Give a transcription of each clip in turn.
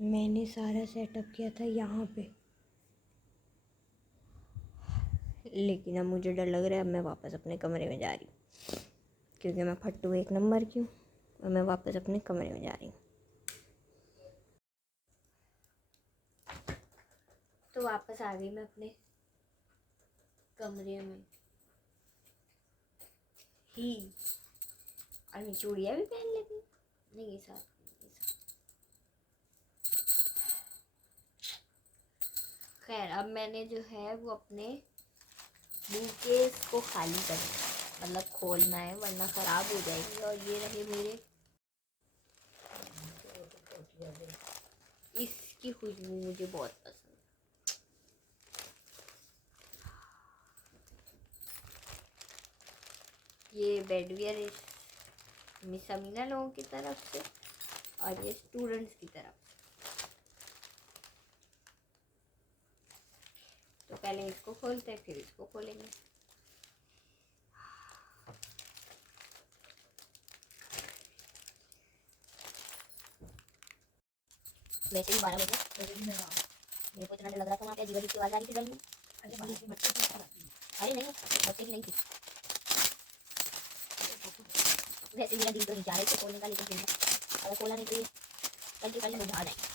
मैंने सारा सेटअप किया था यहाँ पे, लेकिन अब मुझे डर लग रहा है। अब मैं वापस अपने कमरे में जा रही हूँ, क्योंकि मैं फट्टू एक नंबर की हूँ और मैं वापस अपने कमरे में जा रही हूँ। तो वापस आ गई मैं अपने कमरे में ही, और मैं चूड़ियाँ भी पहन लेती। नहीं, ये साथ खैर, अब मैंने जो है वो अपने बूकेस को खाली करना है, मतलब खोलना है, वरना ख़राब हो जाएंगे। और ये रहे मेरे, इसकी खुशबू मुझे बहुत पसंद है। ये बेडवेयर मिस अमीना लोगों की तरफ से, और ये स्टूडेंट्स की तरफ से। तो पहले इसको खोलते हैं, फिर इसको खोलेंगे। वैसे ही 12 बजे मेरे को इतना डर लग रहा था, वहाँ पे अजीब अजीब की आवाज़ आ रही थी गली में। अरे नहीं, बच्चे की नहीं थी। वैसे मेरा दिल तो नहीं चाह रहा है खोलने का, लेकिन फिर अगर खोला नहीं तो ये कल के कल मुझे आ जाएंगे।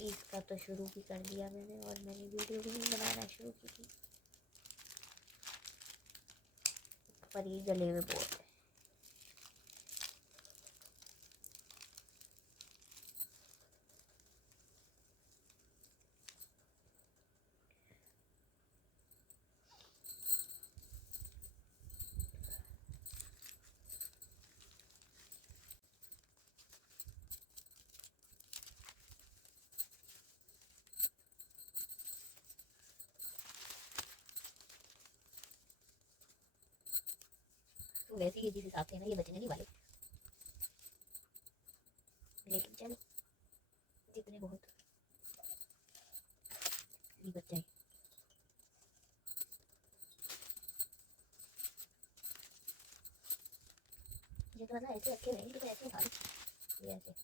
इसका तो शुरू भी कर दिया मैंने, और मैंने वीडियो भी नहीं बनाना शुरू की थी, पर ये गले में बहुत है। तो वैसे ही जिस हिसाब से ना ये बचने नहीं वाले, लेकिन चलो जितने बहुत ही बच जाए। ये तो ना ऐसे रखे रहेंगे, तो ऐसे उठा लो, ये ऐसे।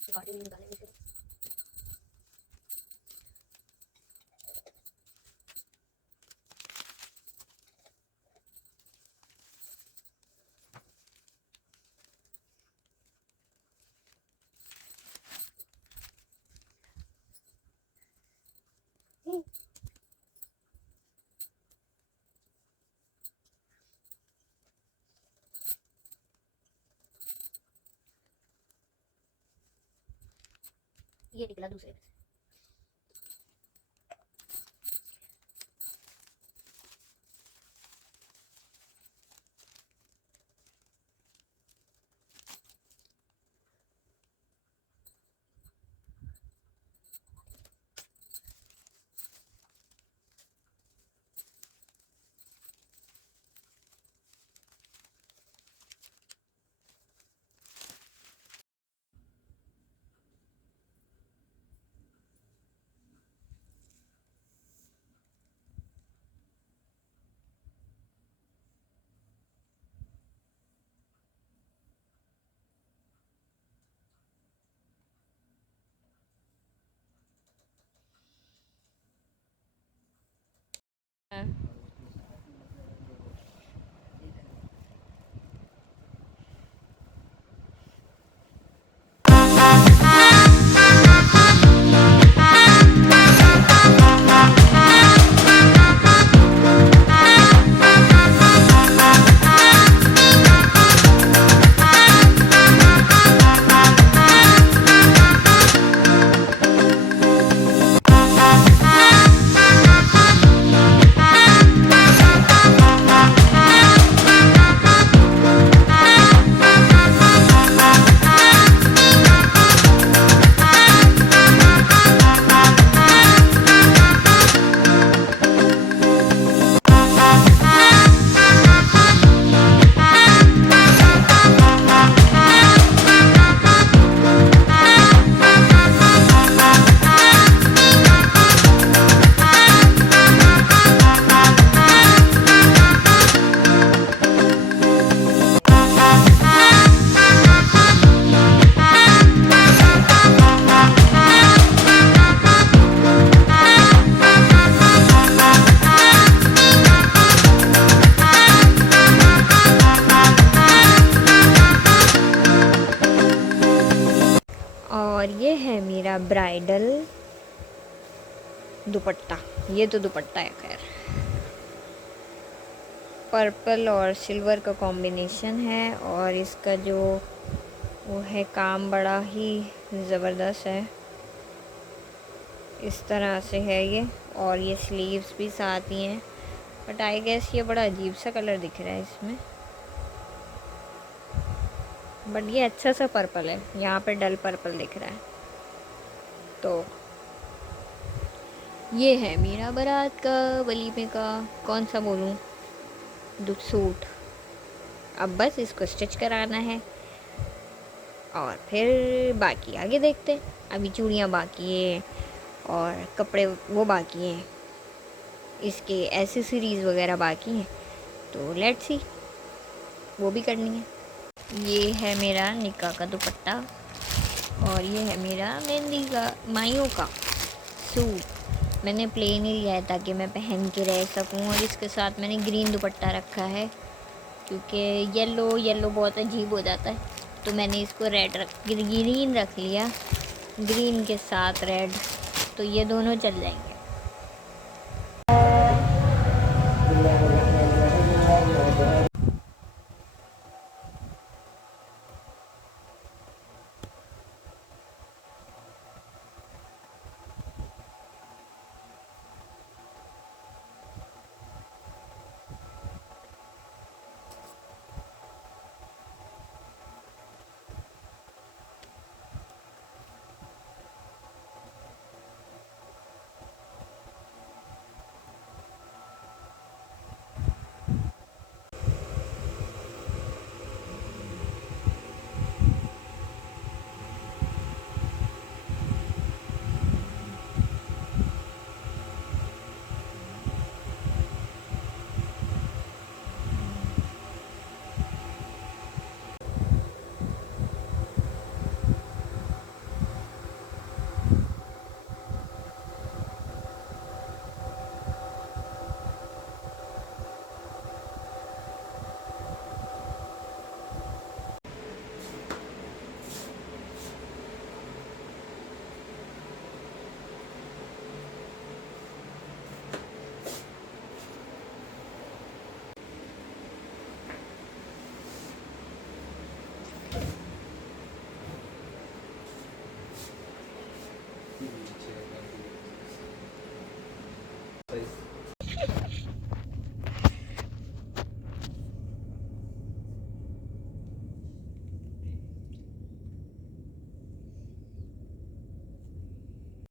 काटे भी निकालेंगे फिर। ये निकला दूसरे में से। और ये है मेरा ब्राइडल दुपट्टा। ये तो दुपट्टा है खैर, पर्पल और सिल्वर का कॉम्बिनेशन है, और इसका जो वो है काम बड़ा ही ज़बरदस्त है। इस तरह से है ये, और ये स्लीव्स भी साथ ही हैं, बट आई गेस ये बड़ा अजीब सा कलर दिख रहा है इसमें, बट ये अच्छा सा पर्पल है, यहाँ पे डल पर्पल दिख रहा है। तो ये है मेरा बारात का, वलीमे का, कौन सा बोलूँ, सूट। अब बस इसको स्टिच कराना है, और फिर बाकी आगे देखते हैं। अभी चूड़ियाँ बाकी है और कपड़े वो बाकी हैं। इसके एसेसरीज़ वगैरह बाकी हैं, तो लेट्स सी, वो भी करनी है। ये है मेरा निक्का का दुपट्टा और ये है मेरा मेहंदी का माइयों का सूट। मैंने प्लेन ही लिया है ताकि मैं पहन के रह सकूं, और इसके साथ मैंने ग्रीन दुपट्टा रखा है क्योंकि येलो येलो बहुत अजीब हो जाता है, तो मैंने इसको ग्रीन रख लिया, ग्रीन के साथ रेड, तो ये दोनों चल जाएंगे।